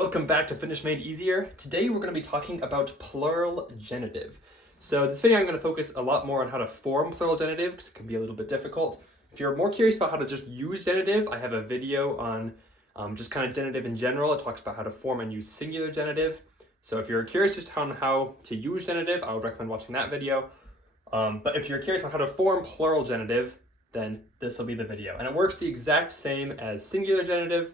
Welcome back to Finnish Made Easier. Today we're going to be talking about plural genitive. So this video I'm going to focus a lot more on how to form plural genitive because it can be a little bit difficult. If you're more curious about how to just use genitive, I have a video on just kind of genitive in general. It talks about how to form and use singular genitive. So if you're curious just on how to use genitive, I would recommend watching that video. But if you're curious on how to form plural genitive, then this will be the video. And it works the exact same as singular genitive,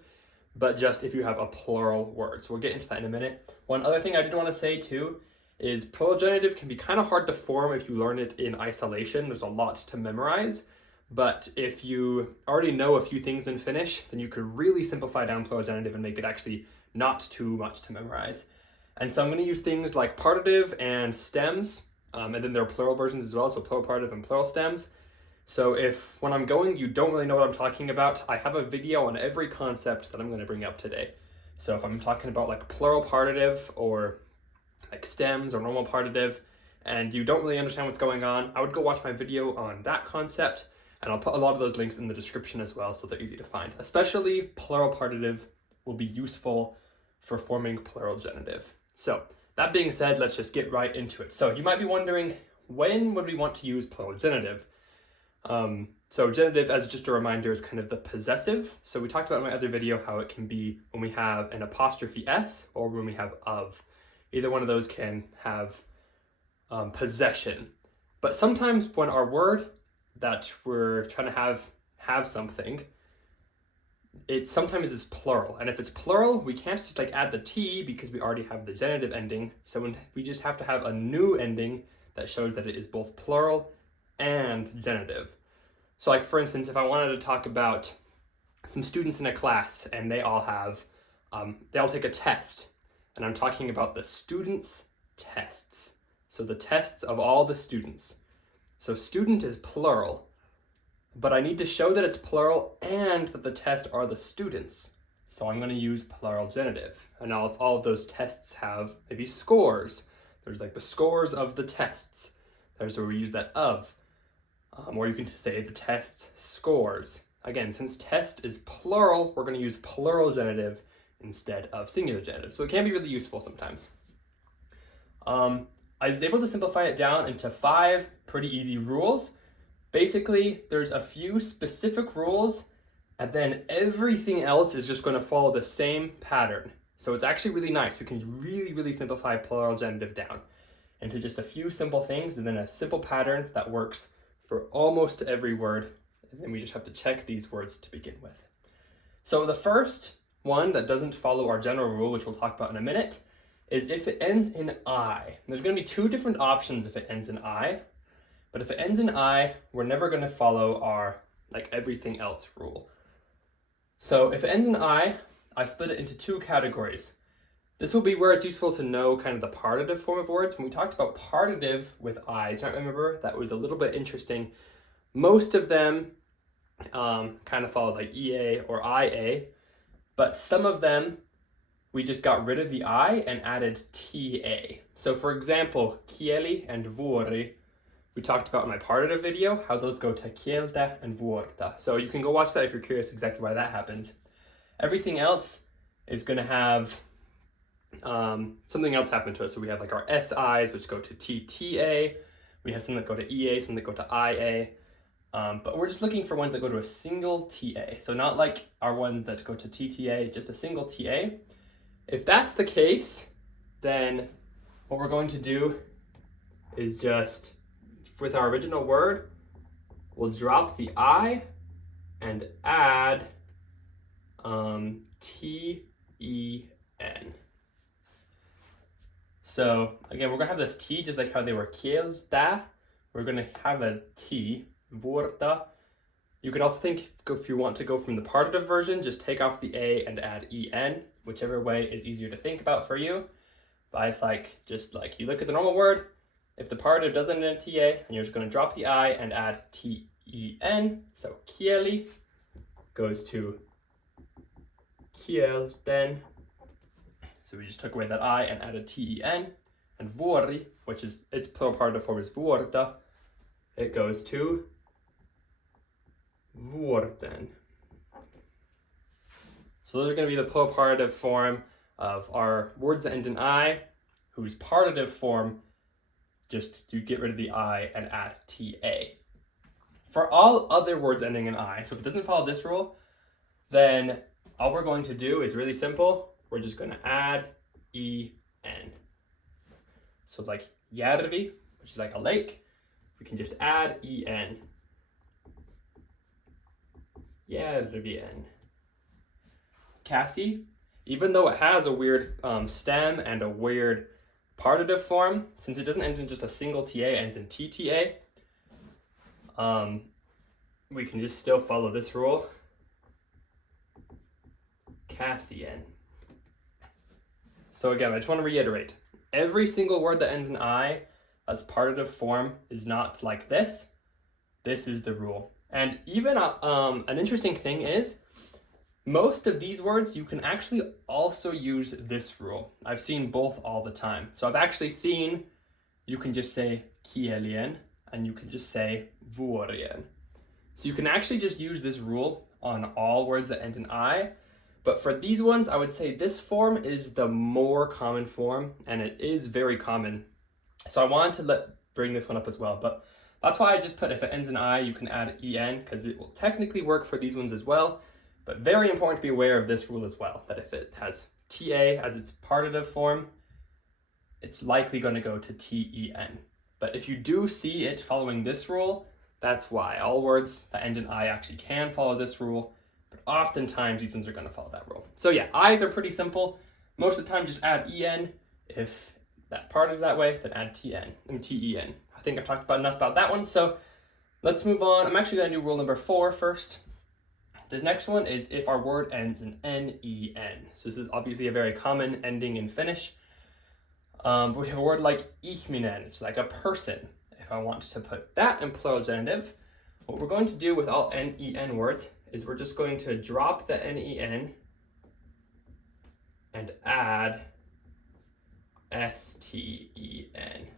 but just if you have a plural word. So we'll get into that in a minute. One other thing I did want to say too is plural genitive can be kind of hard to form if you learn it in isolation. There's a lot to memorize, but if you already know a few things in Finnish, then you could really simplify down plural genitive and make it actually not too much to memorize. And so I'm going to use things like partitive and stems, and then there are plural versions as well, so plural partitive and plural stems. So if when I'm going you don't really know what I'm talking about, I have a video on every concept that I'm going to bring up today. So if I'm talking about like plural partitive or like stems or normal partitive and you don't really understand what's going on, I would go watch my video on that concept, and I'll put a lot of those links in the description as well so they're easy to find. Especially plural partitive will be useful for forming plural genitive. So that being said, let's just get right into it. So you might be wondering, when would we want to use plural genitive? So genitive, as just a reminder, is kind of the possessive. So we talked about in my other video how it can be when we have an apostrophe s or when we have of. Either one of those can have possession. But sometimes when our word that we're trying to have something, it sometimes is plural. And if it's plural, we can't just like add the t because we already have the genitive ending. So we just have to have a new ending that shows that it is both plural and genitive. So like for instance, if I wanted to talk about some students in a class and they all take a test, and I'm talking about the students' tests. So the tests of all the students. So student is plural, but I need to show that it's plural and that the tests are the students. So I'm going to use plural genitive. And now if all of those tests have maybe scores, there's like the scores of the tests. There's where we use that of. Or you can say the test's scores. Again, since test is plural, we're going to use plural genitive instead of singular genitive. So it can be really useful sometimes. I was able to simplify it down into 5 pretty easy rules. Basically, there's a few specific rules, and then everything else is just going to follow the same pattern. So it's actually really nice. We can really simplify plural genitive down into just a few simple things and then a simple pattern that works for almost every word, and then we just have to check these words to begin with. So the first one that doesn't follow our general rule, which we'll talk about in a minute, is if it ends in I. There's going to be 2 different options if it ends in I, but if it ends in I, we're never going to follow our like everything else rule. So if it ends in I split it into 2 categories. This will be where it's useful to know kind of the partitive form of words. When we talked about partitive with I's, I remember that was a little bit interesting. Most of them kind of followed like EA or IA, but some of them we just got rid of the I and added TA. So for example, kieli and vuori, we talked about in my partitive video, how those go to kieltä and vuorta. So you can go watch that if you're curious exactly why that happens. Everything else is going to have something else happen to it. So we have like our SIs, which go to TTA. We have some that go to EA, some that go to IA. But we're just looking for ones that go to a single TA. So not like our ones that go to TTA, just a single TA. If that's the case, then what we're going to do is just, with our original word, we'll drop the I and add TEN. So again, we're going to have this T just like how they were kieltä. We're going to have a T, vuorta. You could also think, if you want to go from the partitive version, just take off the A and add EN, whichever way is easier to think about for you. But I like, just like you look at the normal word, if the partitive doesn't end in TA, and you're just going to drop the I and add TEN. So kieli goes to kielten. So we just took away that I and added TEN. And vuori, which is its plural partitive form is vuorta, it goes to vuorten. So those are going to be the plural partitive form of our words that end in I, whose partitive form, just you get rid of the I and add TA. For all other words ending in I, so if it doesn't follow this rule, then all we're going to do is really simple. We're just going to add EN. So like järvi, which is like a lake, we can just add EN. Järvien. Käsi, even though it has a weird stem and a weird partitive form, since it doesn't end in just a single TA, it ends in TTA, we can just still follow this rule. Käsien. So again, I just want to reiterate. Every single word that ends in I, that's partitive form, is not like this. This is the rule. And even an interesting thing is, most of these words, you can actually also use this rule. I've seen both all the time. So I've actually seen, you can just say kielien, and you can just say vuorien. So you can actually just use this rule on all words that end in I. But for these ones, I would say this form is the more common form, and it is very common. So I wanted to bring this one up as well, but that's why I just put if it ends in I, you can add EN, because it will technically work for these ones as well. But very important to be aware of this rule as well, that if it has TA as its partitive form, it's likely going to go to TEN. But if you do see it following this rule, that's why. All words that end in I actually can follow this rule, but oftentimes these ones are going to follow that rule. So yeah, I's are pretty simple. Most of the time just add EN. If that part is that way, then add TEN. I think I've talked about enough about that one, so let's move on. I'm actually going to do rule number 4 first. This next one is if our word ends in NEN. So this is obviously a very common ending in Finnish. But we have a word like ihminen, it's like a person. If I want to put that in plural genitive, what we're going to do with all NEN words is we're just going to drop the NEN and add STEN.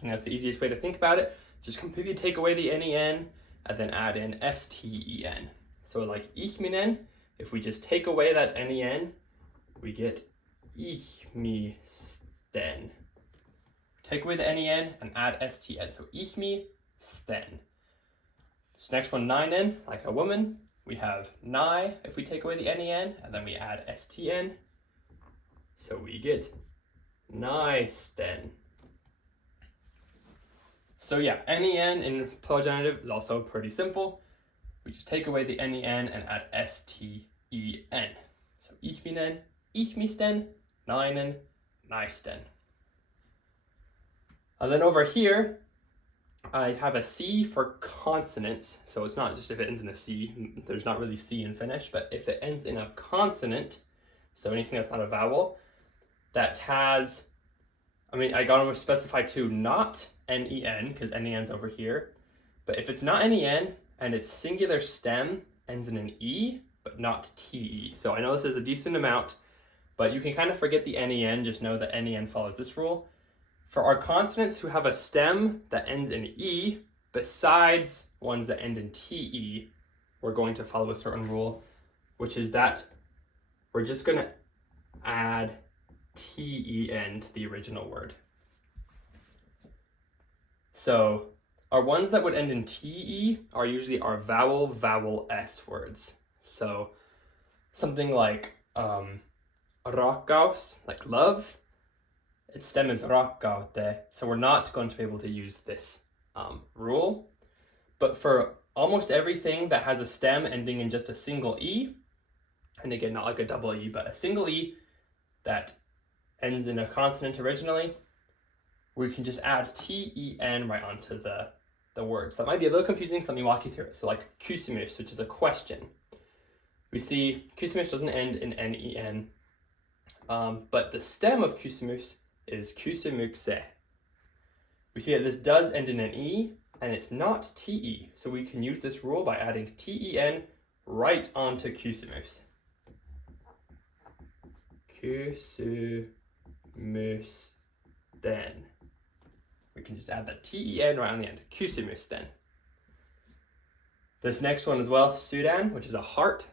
And that's the easiest way to think about it. Just completely take away the NEN and then add in STEN. So like ihminen, if we just take away that NEN, we get ihmisten. Take away the NEN and add STN. So ihmisten. This next one, nainen, like a woman. We have nai if we take away the NEN, and then we add STN. So we get naisten. So yeah, NEN in plural genitive is also pretty simple. We just take away the NEN and add STEN. So ihminen, ihmisten, nainen, naisten. And then over here, I have a C for consonants. So it's not just if it ends in a C, there's not really C in Finnish, but if it ends in a consonant, so anything that's not a vowel, that has, I gotta specify too, not NEN, because NEN's over here. But if it's not NEN and its singular stem ends in an E, but not TE. So I know this is a decent amount, but you can kind of forget the NEN, just know that NEN follows this rule. For our consonants who have a stem that ends in E, besides ones that end in TE, we're going to follow a certain rule, which is that we're just going to add TEN to the original word. So our ones that would end in TE are usually our vowel S words. So something like rakkaus, like love, its stem is rakkaute, so we're not going to be able to use this rule. But for almost everything that has a stem ending in just a single E, and again, not like a double E, but a single E that ends in a consonant originally, we can just add TEN right onto the words. That might be a little confusing, so let me walk you through it. So like kysymys, which is a question. We see kysymys doesn't end in NEN, but the stem of kysymys is kysymykse. We see that this does end in an E, and it's not TE, so we can use this rule by adding TEN right onto kysymys. Kysymysten. We can just add that TEN right on the end. Kysymysten. This next one as well, Sudan, which is a heart.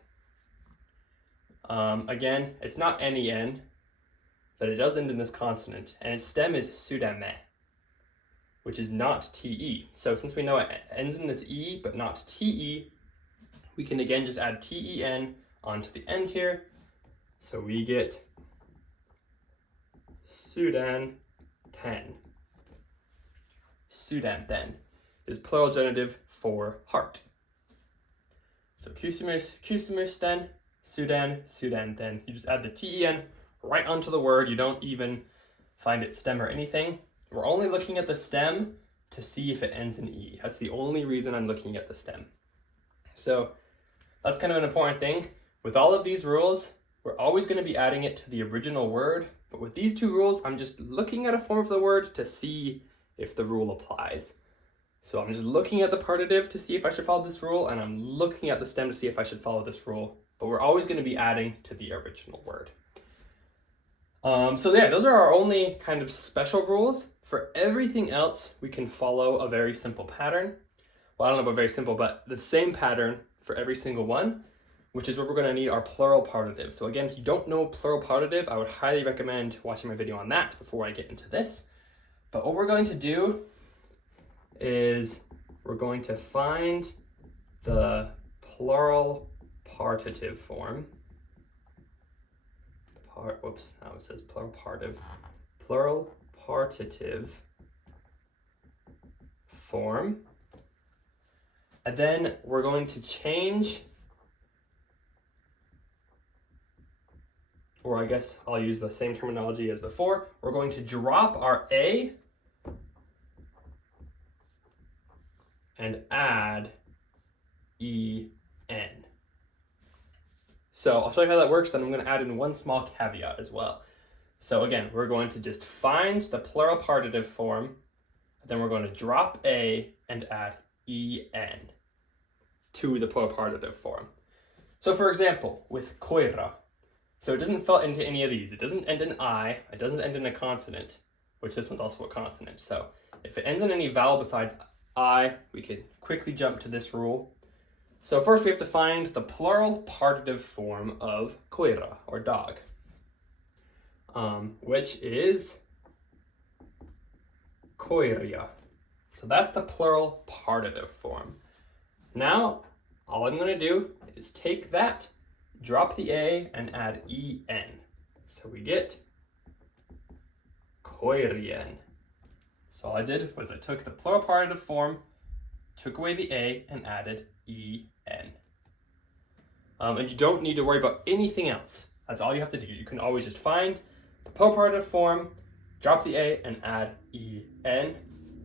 Again, it's not NEN, but it does end in this consonant, and its stem is sydäme, which is not te. So since we know it ends in this e but not te, we can again just add ten onto the end here. So we get sydänten. Sydänten is plural genitive for heart. So kysymysten, sydänten. You just add the ten right onto the word. You don't even find its stem or anything. We're only looking at the stem to see if it ends in e. That's the only reason I'm looking at the stem. So that's kind of an important thing. With all of these rules, we're always going to be adding it to the original word. But with these two rules, I'm just looking at a form of the word to see if the rule applies. So I'm just looking at the partitive to see if I should follow this rule, and I'm looking at the stem to see if I should follow this rule. But we're always going to be adding to the original word. So yeah, those are our only kind of special rules. For everything else, we can follow a very simple pattern. Well, I don't know about very simple, but the same pattern for every single one, which is where we're going to need our plural partitive. So again, if you don't know plural partitive, I would highly recommend watching my video on that before I get into this. But what we're going to do is we're going to find the plural partitive form. Whoops, now it says plural partitive. Plural partitive form. And then we're going to change, or I guess I'll use the same terminology as before. We're going to drop our A and add en. So I'll show you how that works, then I'm going to add in one small caveat as well. So again, we're going to just find the plural partitive form, then we're going to drop A and add en to the plural partitive form. So for example, with koira, so it doesn't fall into any of these. It doesn't end in I, it doesn't end in a consonant, which this one's also a consonant. So if it ends in any vowel besides I, we could quickly jump to this rule. So first we have to find the plural partitive form of koira, or dog, which is koiria. So that's the plural partitive form. Now, all I'm going to do is take that, drop the A, and add en. So we get koirien. So all I did was I took the plural partitive form, took away the A, and added en. And you don't need to worry about anything else. That's all you have to do. You can always just find the plural partitive form, drop the A, and add en.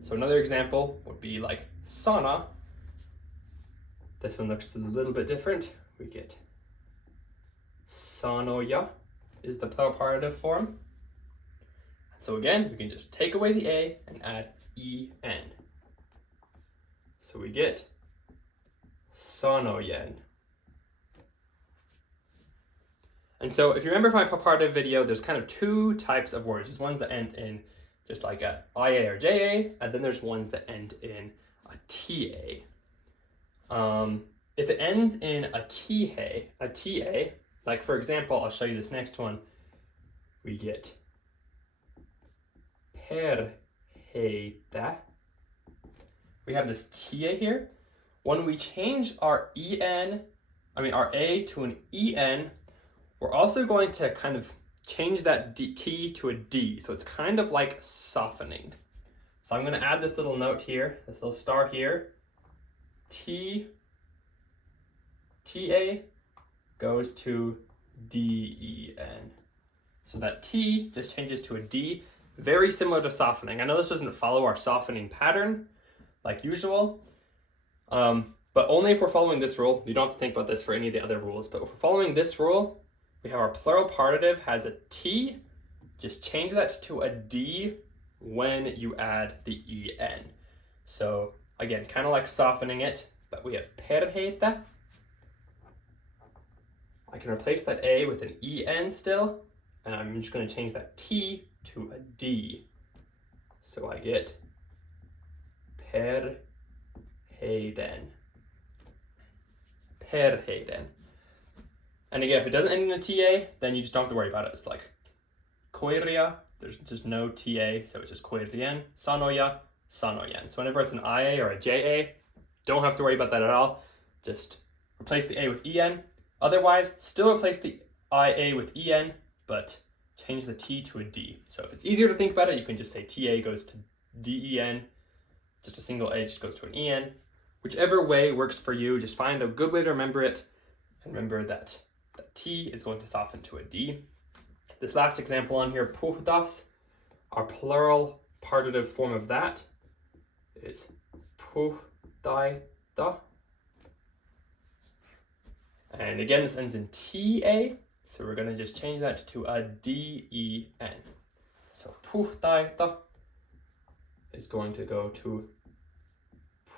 So another example would be like sana. This one looks a little bit different. We get sanoja is the plural partitive form. So again, we can just take away the A and add en. So we get sanojen. And so if you remember from my partitive video, there's kind of two types of words. There's ones that end in just like a IA or JA, and then there's ones that end in a TA. If it ends in a TA, like for example, I'll show you this next one, we get perheitä. We have this TA here. When we change our our A to an EN, we're also going to kind of change that T to a D. So it's kind of like softening. So I'm going to add this little note here, this little star here. TA goes to DEN. So that T just changes to a D, very similar to softening. I know this doesn't follow our softening pattern like usual, but only if we're following this rule. You don't have to think about this for any of the other rules, but if we're following this rule, we have our plural partitive has a T, just change that to a D when you add the EN. So again, kind of like softening it, but we have perheitä. I can replace that A with an EN still, and I'm just going to change that T to a D. So I get perheiden. Perheiden. And again, if it doesn't end in a TA, then you just don't have to worry about it. It's like koiria, there's just no TA, so it's just koirien. Sanoya, sanoyen. So whenever it's an IA or a JA, don't have to worry about that at all. Just replace the A with EN. Otherwise, still replace the IA with EN, but change the T to a D. So if it's easier to think about it, you can just say TA goes to DEN, just a single A just goes to an EN. Whichever way works for you, just find a good way to remember it, and remember that the T is going to soften to a D. This last example on here, puhdas, our plural partitive form of that is puhdaita. And again, this ends in TA, so we're going to just change that to a DEN. So puhdaita is going to go to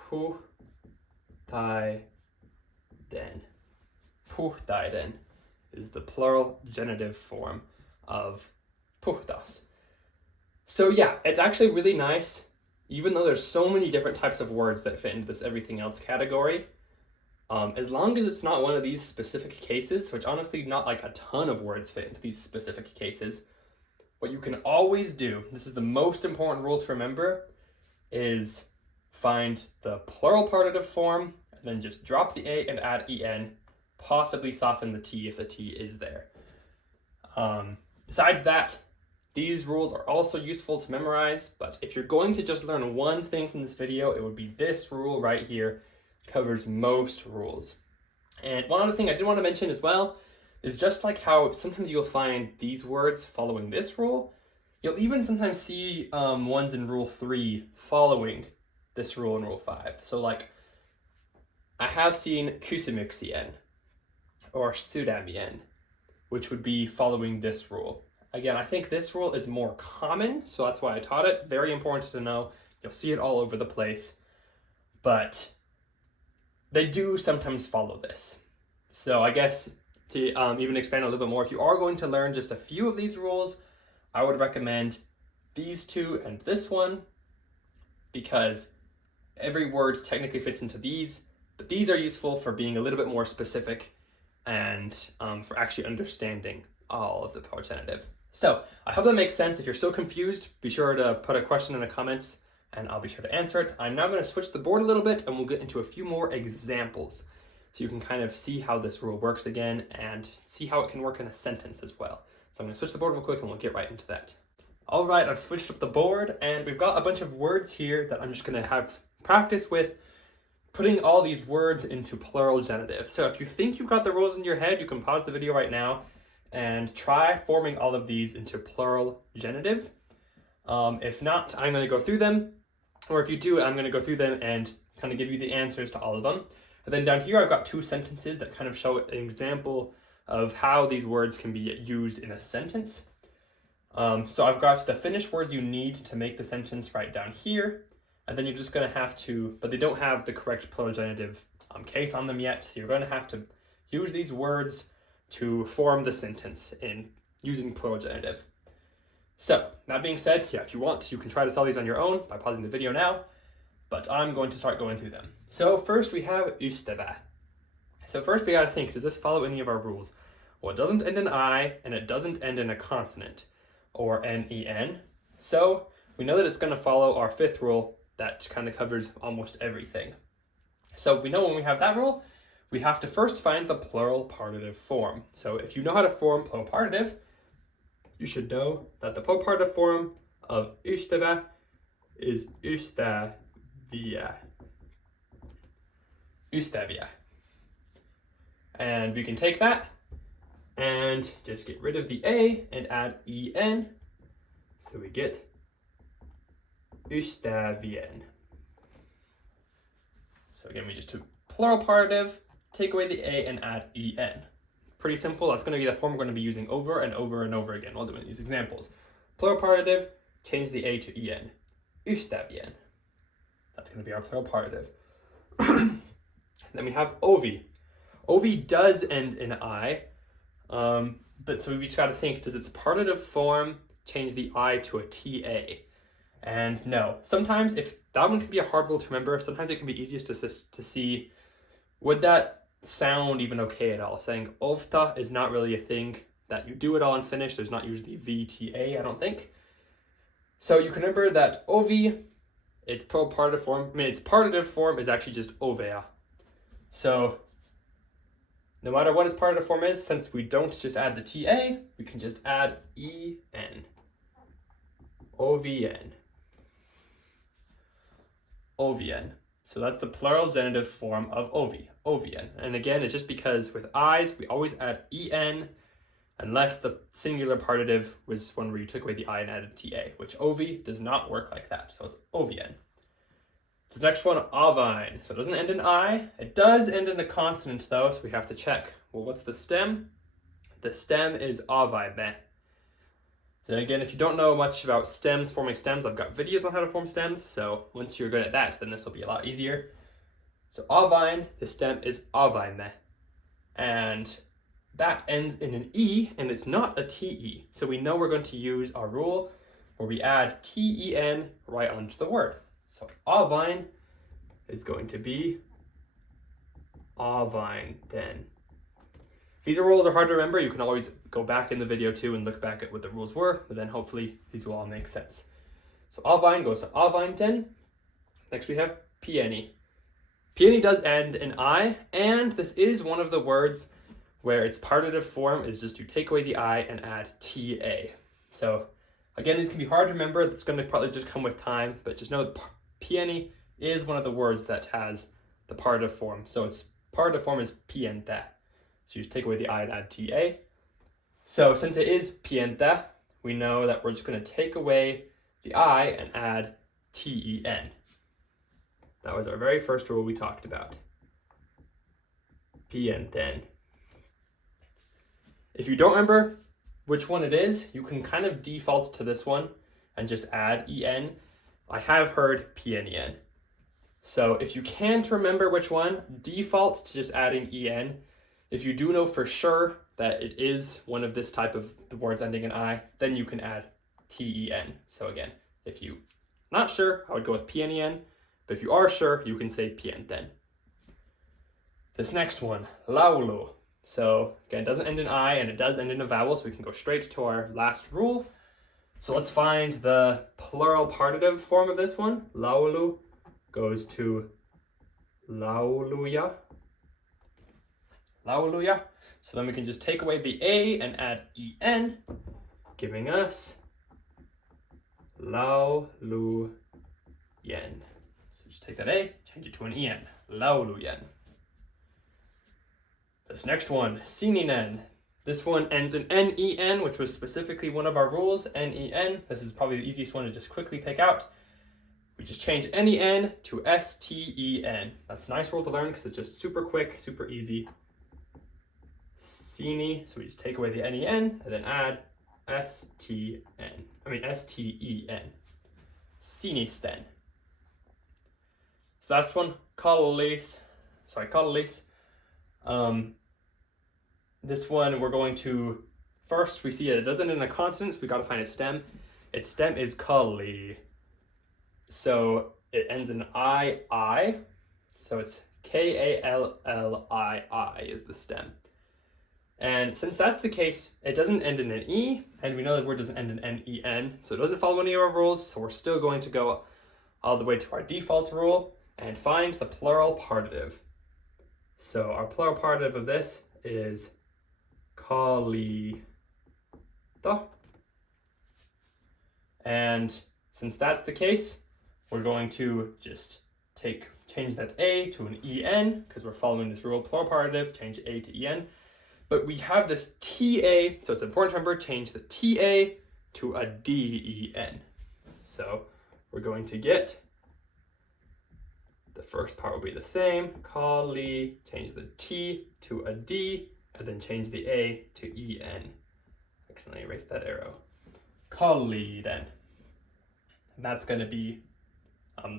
puhtaiden. Puhtaiden is the plural genitive form of puhtas. So yeah, it's actually really nice, even though there's so many different types of words that fit into this everything else category. As long as it's not one of these specific cases, which honestly not like a ton of words fit into these specific cases, what you can always do, this is the most important rule to remember, is find the plural partitive form, and then just drop the A and add EN, possibly soften the T if the T is there. Besides that, these rules are also useful to memorize, but if you're going to just learn one thing from this video, it would be this rule right here. Covers most rules. And one other thing I did want to mention as well is just like how sometimes you'll find these words following this rule, you'll even sometimes see ones in rule 3 following this rule in rule 5. So like, I have seen kysymyksien or sydämien, which would be following this rule. Again, I think this rule is more common, so that's why I taught it. Very important to know. You'll see it all over the place, but they do sometimes follow this. So I guess to even expand a little bit more, if you are going to learn just a few of these rules, I would recommend these two and this one, because every word technically fits into these, but these are useful for being a little bit more specific and for actually understanding all of the plural genitive. So I hope that makes sense. If you're still confused, be sure to put a question in the comments and I'll be sure to answer it. I'm now going to switch the board a little bit and we'll get into a few more examples so you can kind of see how this rule works again and see how it can work in a sentence as well. So I'm going to switch the board real quick and we'll get right into that. All right, I've switched up the board and we've got a bunch of words here that I'm just going to have practice with putting all these words into plural genitive. So if you think you've got the rules in your head, you can pause the video right now and try forming all of these into plural genitive. If not, I'm going to go through them. Or if you do, I'm going to go through them and kind of give you the answers to all of them. And then down here, I've got two sentences that kind of show an example of how these words can be used in a sentence. So I've got the Finnish words you need to make the sentence right down here. And then you're just going to have to, but they don't have the correct plural genitive case on them yet. So you're going to have to use these words to form the sentence in using plural genitive. So, that being said, yeah, if you want, you can try to solve these on your own by pausing the video now, but I'm going to start going through them. So first we have ystävä. So first we gotta think, does this follow any of our rules? Well, it doesn't end in I, and it doesn't end in a consonant, or N-E-N. So we know that it's gonna follow our fifth rule that kind of covers almost everything. So we know when we have that rule, we have to first find the plural partitive form. So if you know how to form plural partitive, you should know that the plural partitive form of ystävä is ystäviä. Ystäviä. And we can take that and just get rid of the A and add EN. So we get ystävien. So again, we just took plural partitive, take away the A and add EN. Pretty simple. That's going to be the form we're going to be using over and over and over again while doing these examples. Plural partitive, change the A to EN. Ystävien. That's going to be our plural partitive. Then we have ovi. Ovi does end in I, but so we just got to think, does its partitive form change the I to a TA? And no. Sometimes, if that one can be a hard rule to remember, sometimes it can be easiest to see, would that sound even okay at all? Saying ovta is not really a thing that you do it all in Finnish. There's not usually VTA, I don't think. So you can remember that ovi, its plural partitive form, its partitive form is actually just ovea. So no matter what its partitive form is, since we don't just add the TA, we can just add en. OVN. OVN. So that's the plural genitive form of ovi, OVN. And again, it's just because with I's, we always add en, unless the singular partitive was one where you took away the I and added TA, which ovi does not work like that. So it's OVN. This next one, avine. So it doesn't end in I. It does end in a consonant though, so we have to check. Well, what's the stem? The stem is avaime. Then again, if you don't know much about stems, forming stems, I've got videos on how to form stems. So once you're good at that, then this will be a lot easier. So avine, the stem is avaime. And that ends in an E, and it's not a TE. So we know we're going to use our rule where we add TEN right onto the word. So avine is going to be avine then. These rules are hard to remember. You can always go back in the video too and look back at what the rules were, but then hopefully these will all make sense. So avine goes to avine then. Next we have pieni. Pieni does end in I, and this is one of the words where its partitive form is just to take away the I and add TA. So again, these can be hard to remember. That's going to probably just come with time, but just know that pieni is one of the words that has the partitive form. So its partitive form is piente. So you just take away the I and add TA. So since it is piente, we know that we're just going to take away the I and add TEN. That was our very first rule we talked about. Pienten. If you don't remember which one it is, you can kind of default to this one and just add en. I have heard pienien. So if you can't remember which one, default to just adding en. If you do know for sure that it is one of this type of the words ending in I, then you can add ten. So again, if you're not sure, I would go with pienien, but if you are sure, you can say pienten. This next one, laulu. So again, it doesn't end in I and it does end in a vowel, so we can go straight to our last rule. So let's find the plural partitive form of this one. Laulu goes to lauluja. Lauluja. So then we can just take away the A and add en, giving us laulujen. So just take that A, change it to an en. Laulujen. This next one, sininen. This one ends in nen, which was specifically one of our rules, nen. This is probably the easiest one to just quickly pick out. We just change nen to sten. That's a nice rule to learn because it's just super quick, super easy. Sini, so we just take away the nen and then add sten. Sinisten. So last one, kallis. This one we're going to, first we see it doesn't end in a consonant, so we got to find its stem. Its stem is kalli. So it ends in I. So it's Kallii is the stem. And since that's the case, it doesn't end in an E, and we know the word doesn't end in nen, so it doesn't follow any of our rules, so we're still going to go all the way to our default rule and find the plural partitive. So our plural partitive of this is kalita. And since that's the case, we're going to just change that A to an en, because we're following this rule, plural partitive, change A to en. But we have this TA, so it's important to remember, change the TA to a den. So we're going to get, the first part will be the same, kalli, change the T to a D, and then change the A to en. Accidentally erase that arrow. Kalli then. And that's going to be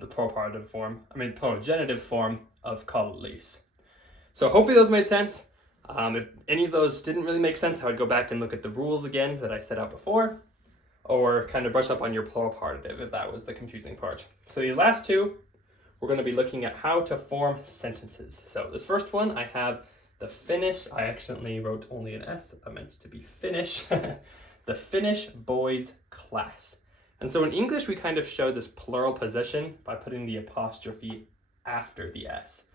the plural genitive form of kallis. So hopefully those made sense. If any of those didn't really make sense, I would go back and look at the rules again that I set out before, or kind of brush up on your plural partitive if that was the confusing part. So these last two, we're going to be looking at how to form sentences. So this first one, I have the Finnish, I accidentally wrote only an S, I meant to be Finnish, the Finnish boys class. And so in English, we kind of show this plural position by putting the apostrophe after the S.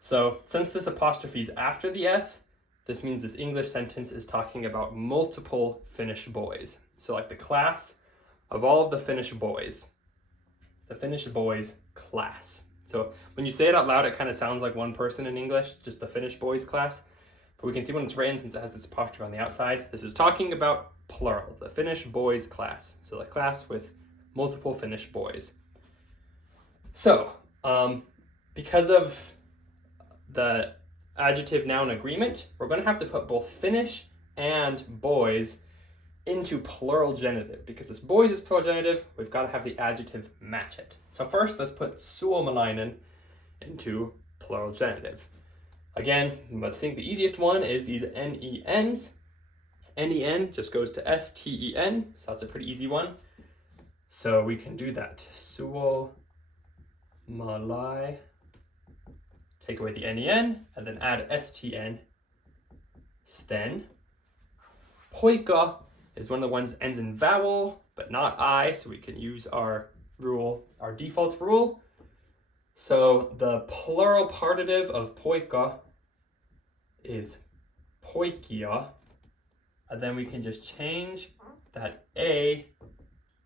So since this apostrophe is after the S, this means this English sentence is talking about multiple Finnish boys. So like the class of all of the Finnish boys, the Finnish boys class. So when you say it out loud, it kind of sounds like one person in English, just the Finnish boys class. But we can see when it's written, since it has this apostrophe on the outside, this is talking about plural, the Finnish boys class. So the class with multiple Finnish boys. So because of the adjective noun agreement, we're going to have to put both Finnish and boys into plural genitive. Because this boys is plural genitive, we've got to have the adjective match it. So first, let's put suomalainen into plural genitive. Again, I think the easiest one is these NENs. NEN just goes to STEN, so that's a pretty easy one. So we can do that. Suomalai, take away the NEN, and then add STN, sten. Poika is one of the ones that ends in vowel, but not I, so we can use our rule, our default rule. So the plural partitive of poika is poikia, and then we can just change that A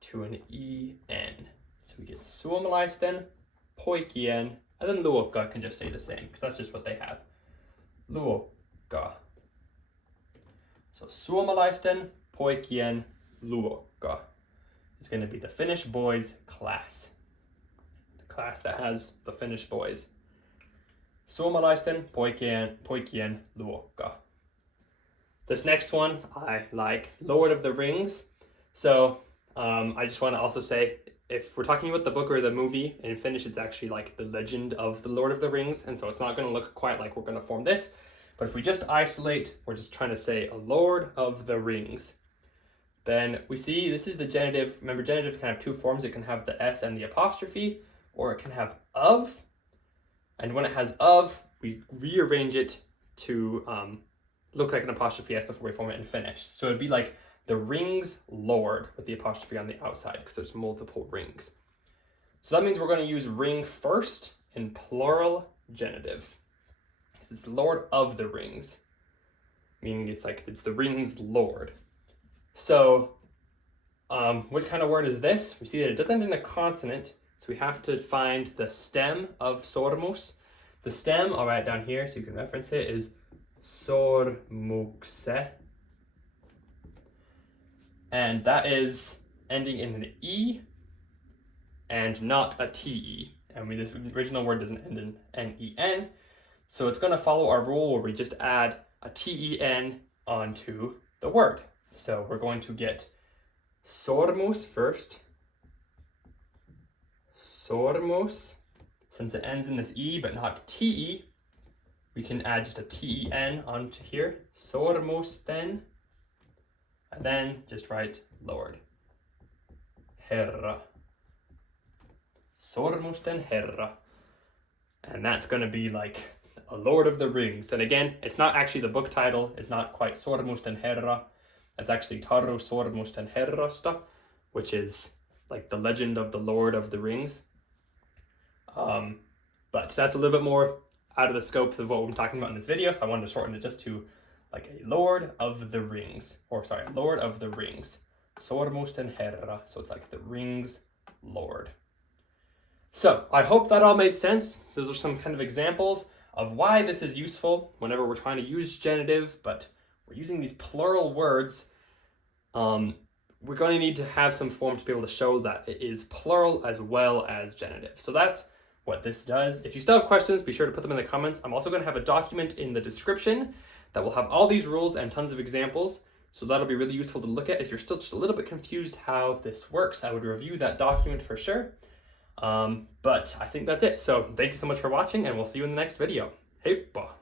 to an EN. So we get suomalaisten, poikien, and then luokka can just say the same, because that's just what they have. Luokka. So suomalaisten, poikien, luokka is going to be the Finnish boys class. The class that has the Finnish boys. Suomalaisten, poikien, luokka. This next one, I like Lord of the Rings. So I just want to also say, if we're talking about the book or the movie, in Finnish it's actually like the legend of the Lord of the Rings, and so it's not going to look quite like we're going to form this. But if we just isolate, we're just trying to say a Lord of the Rings. Then we see this is the genitive. Remember, genitive can have two forms. It can have the S and the apostrophe, or it can have of. And when it has of, we rearrange it to look like an apostrophe S before we form it in Finnish. So it'd be like the rings Lord with the apostrophe on the outside, because there's multiple rings. So that means we're going to use ring first in plural genitive. It's Lord of the Rings, meaning it's the rings Lord. So what kind of word is this? We see that it doesn't end in a consonant, so we have to find the stem of sormus. The stem, I'll write it down here so you can reference it, is sormukse. And that is ending in an E and not a TE. And this original word doesn't end in NEN. So it's going to follow our rule where we just add a TEN onto the word. So we're going to get sormus first. Sormus. Since it ends in this E but not TE, we can add just a TEN onto here. Sormusten. And then just write Lord. Herra. Sormusten Herra. And that's going to be like a Lord of the Rings. And again, it's not actually the book title. It's not quite Sormusten Herra. It's actually Taru Sormusten Herrasta, which is like the legend of the Lord of the Rings. But that's a little bit more out of the scope of what we're talking about in this video. So I wanted to shorten it just to like a Lord of the Rings. Lord of the Rings. Sormusten Herra. So it's like the Rings Lord. So I hope that all made sense. Those are some kind of examples of why this is useful whenever we're trying to use genitive, but we're using these plural words. We're going to need to have some form to be able to show that it is plural as well as genitive. So that's what this does. If you still have questions, be sure to put them in the comments. I'm also going to have a document in the description that will have all these rules and tons of examples. So that'll be really useful to look at. If you're still just a little bit confused how this works, I would review that document for sure. But I think that's it. So thank you so much for watching, and we'll see you in the next video. Heippa!